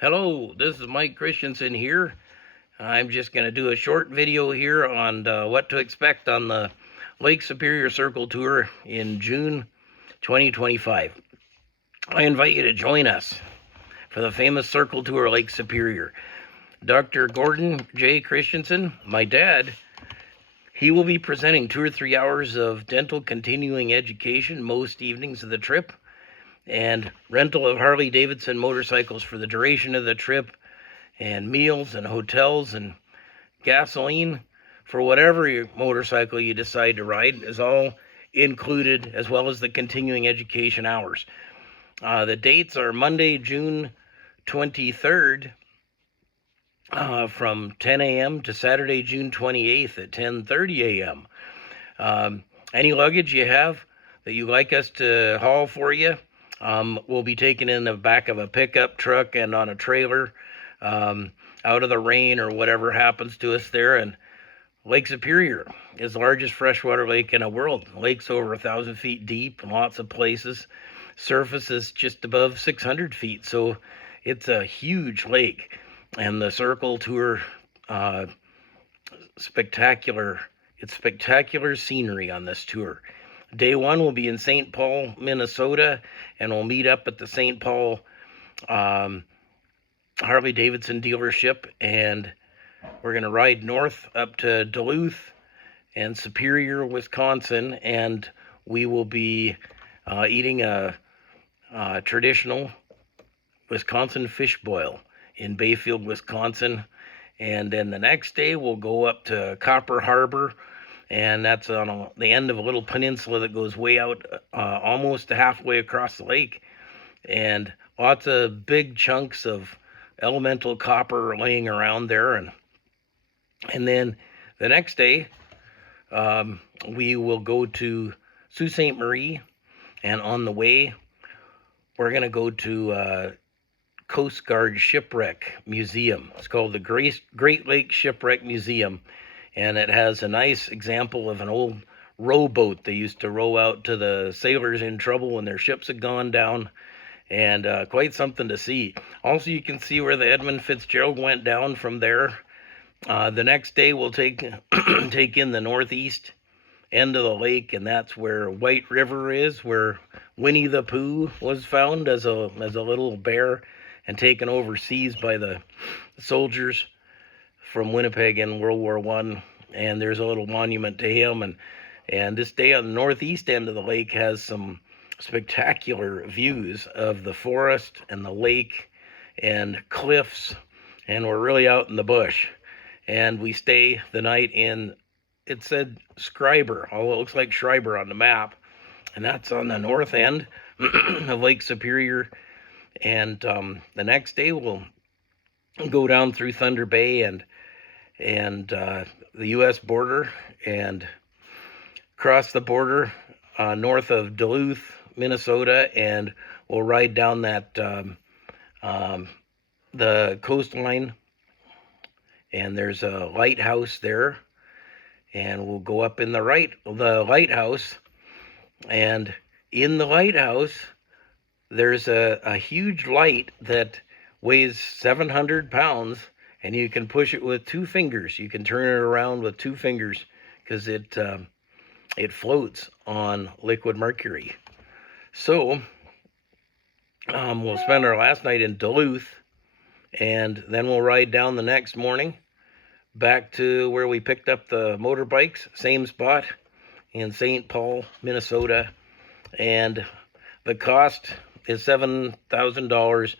Hello, this is Mike Christensen here. I'm just going to do a short video here on what to expect on the Lake Superior Circle Tour in June 2025. I invite you to join us for the famous Circle Tour Lake Superior. Dr. Gordon J. Christensen, my dad, he will be presenting 2 or 3 hours of dental continuing education most evenings of the trip, and rental of Harley-Davidson motorcycles for the duration of the trip, and meals and hotels and gasoline for whatever your motorcycle you decide to ride is all included, as well as the continuing education hours. The dates are Monday, June 23rd from 10 a.m. to Saturday, June 28th at 10:30 a.m. Any luggage you have that you'd like us to haul for you, we'll be taken in the back of a pickup truck and on a trailer out of the rain or whatever happens to us there. And Lake Superior is the largest freshwater lake in the world. The lake's over 1,000 feet deep in lots of places. Surface is just above 600 feet, so it's a huge lake. And the Circle Tour, spectacular scenery on this tour. Day one will be in St. Paul, Minnesota, and we'll meet up at the St. Paul Harley-Davidson dealership, and we're going to ride north up to Duluth and Superior, Wisconsin, and we will be eating a traditional Wisconsin fish boil in Bayfield, Wisconsin. And then the next day we'll go up to Copper Harbor, and that's on the end of a little peninsula that goes way out almost halfway across the lake, and lots of big chunks of elemental copper laying around there. And then the next day we will go to Sault Ste. Marie, and on the way we're going to go to Coast Guard Shipwreck Museum. It's called the Great Lakes Shipwreck Museum, and it has a nice example of an old rowboat they used to row out to the sailors in trouble when their ships had gone down, and quite something to see. Also, you can see where the Edmund Fitzgerald went down from there. The next day we'll take in the northeast end of the lake, and that's where White River is, where Winnie the Pooh was found as a little bear and taken overseas by the soldiers from Winnipeg in World War I, and there's a little monument to him. And this day on the northeast end of the lake has some spectacular views of the forest and the lake and cliffs, and we're really out in the bush. And we stay the night in, it said Schreiber, although it looks like Schreiber on the map, and that's on the north end of Lake Superior. And the next day we'll go down through Thunder Bay and the U.S. border, and cross the border north of Duluth, Minnesota, and we'll ride down that the coastline, and there's a lighthouse there, and we'll go up in the lighthouse, and in the lighthouse there's a huge light that weighs 700 pounds, and you can push it with 2 fingers. You can turn it around with 2 fingers because it floats on liquid mercury. So we'll spend our last night in Duluth, and then we'll ride down the next morning back to where we picked up the motorbikes, same spot in St. Paul, Minnesota, and the cost is $7,000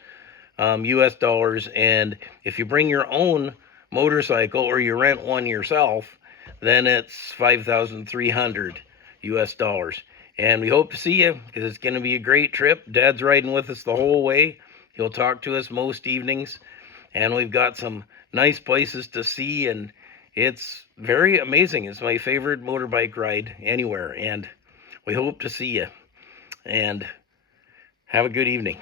US dollars, and if you bring your own motorcycle or you rent one yourself, then it's $5,300 US dollars. And we hope to see you, because it's going to be a great trip. Dad's riding with us the whole way. He'll talk to us most evenings, and we've got some nice places to see, and it's very amazing. It's my favorite motorbike ride anywhere, and we hope to see you, and have a good evening.